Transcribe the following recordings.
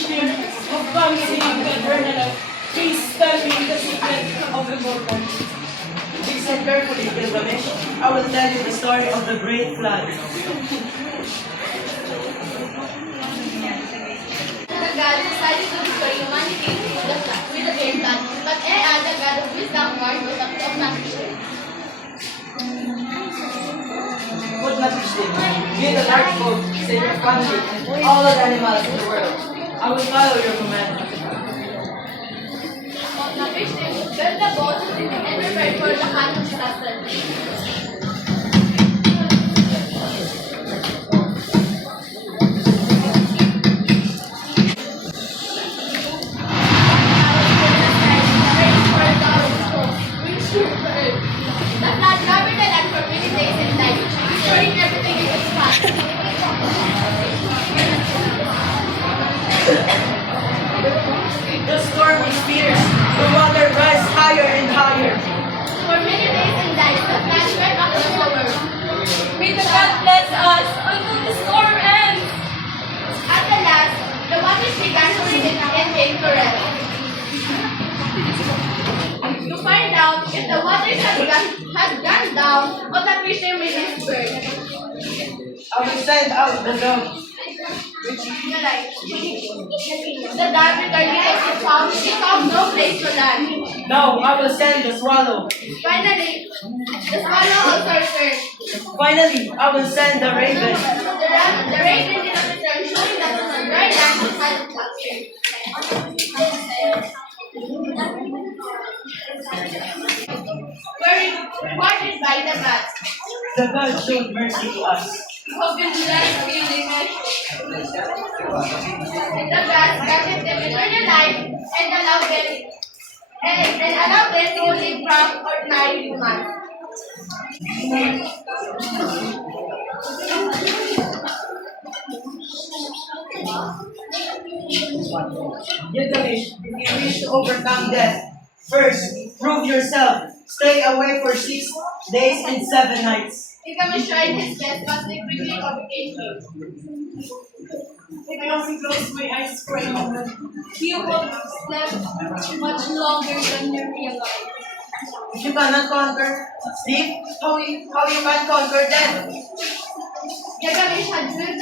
mission of promising eternal life, please tell me the secret of the portal. Listen carefully, Gilgamesh. I will tell you the story of the Great Flood. The God decided to destroy humanity with the great flood, but Ea, the God of wisdom, warned us of not fishing. Put not fishing. Build a large boat, save your family, and all the animals in the world. I will follow your command. Of not fishing, build the boat and prepare for the hand of disaster. The flood covered the land for many days and nights, destroying everything in its path. The storm is fierce. The water rises higher and higher. For many days and nights, the flood swept up the whole world. May the God bless us until the storm ends. At the last, the waters began to recede and came to rest. To find out if the waters had gone down or the fisher made his bird. I will send out the dove. The dove returned because he found no place to land. Now I will send the swallow. Finally, the swallow also returned. Finally, I will send the raven. The raven did not return, showing that on the dry land it had a cluster. Were rewarded by the bats. The God showed mercy to us. Who have been blessed beyond measure. The gods granted them eternal life and allowed them to live from ordinary humans. Gilgamesh, if you wish to overcome death, first, prove yourself. Stay away for 6 days and 7 nights. Gilgamesh tried his best, but they quickly overcame him. I also close my eyes for a moment. You have slept much longer than you realize. If you cannot conquer sleep, how you can conquer death? Gilgamesh had built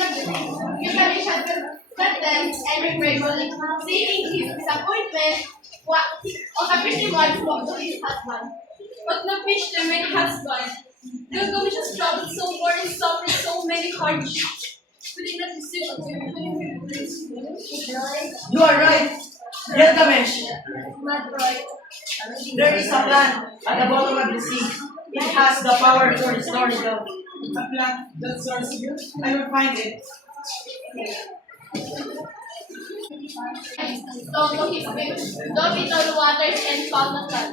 the tent and regularly, seeing his disappointment, Okapishtim once spoke to his husband. But Napishtim, my husband, Gilgamesh has traveled so far and suffered so many hardships. Could he not receive a You are right, Gilgamesh. Not right. There is a plant at the bottom of the sea. It has the power to restore the A plant that soars you, I will find it. So he dove into the waters and found the sun.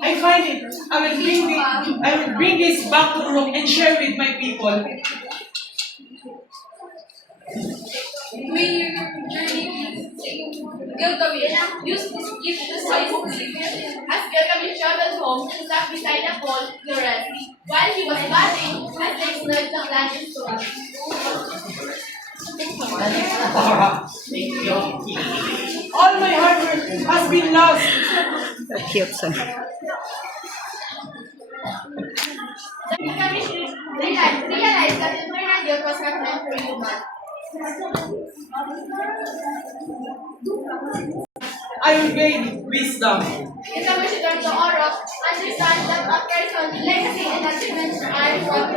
I find it. I will bring this back to Uruk and share with my people. May your journey Gilgamesh, use this gift decisively. As Gilgamesh traveled home, he sat beside a pool to rest. While he was bathing, as they slurred the plant and soil. All my hard work has been lost. Gilgamesh realized that eternal youth was not meant for humans. I will gain wisdom. Gilgamesh returned to Uruk, understand that a person's legacy and achievements are what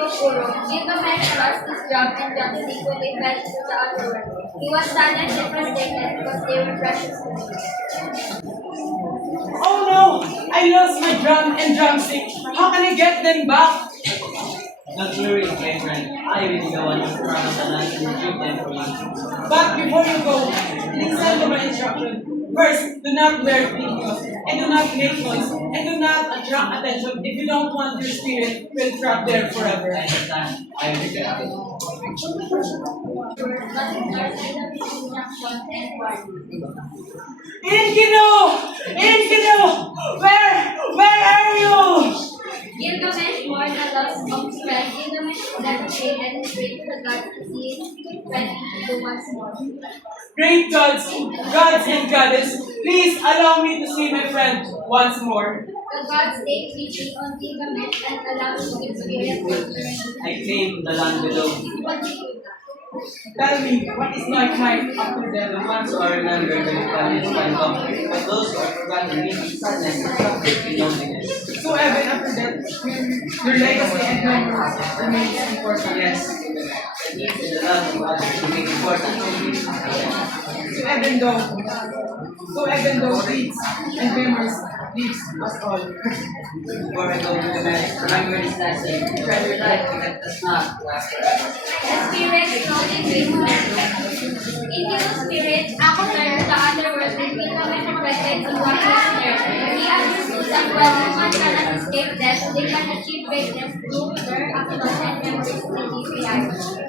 of Uruk, Gilgamesh lost his job and jumped equally fell into the underworld. He was sad and devastated because they were precious to him. Oh no! I lost my drum and drumstick. How can I get them back? Don't worry, my friend. I will be the one who promised the land and retrieve them for you. But before you go, listen to my instruction. First, do not wear videos, and do not make noise, and do not attract attention if you don't want your spirit will trap there forever. I understand. I will get it. Enkidu! Enkidu! Where are you? Gilgamesh mourned the loss of friend. Gilgamesh dedicated his prayer to the gods to see his friend do once more. Great gods and goddess, please allow me to see my friend once more. The gods take pity on Gilgamesh and allow his spirit to return. I claim the land below. Tell me, what is like life after death? The ones who are remembered will find comfort, but those who are forgotten live in sadness and suffer in loneliness. So even after death, your legacy and memories remains important. Yes, the needs and the love of others remain important only. So even though deeds and memories leaves us all. Before I go to the marriage, remember this lesson. Treasure life because does not last forever. The spirit slowly brings in his spirit after the other world when Gilgamesh reflected on what was there. He understood that while humans cannot escape death, they can achieve greatness through their actions and memories in this reality.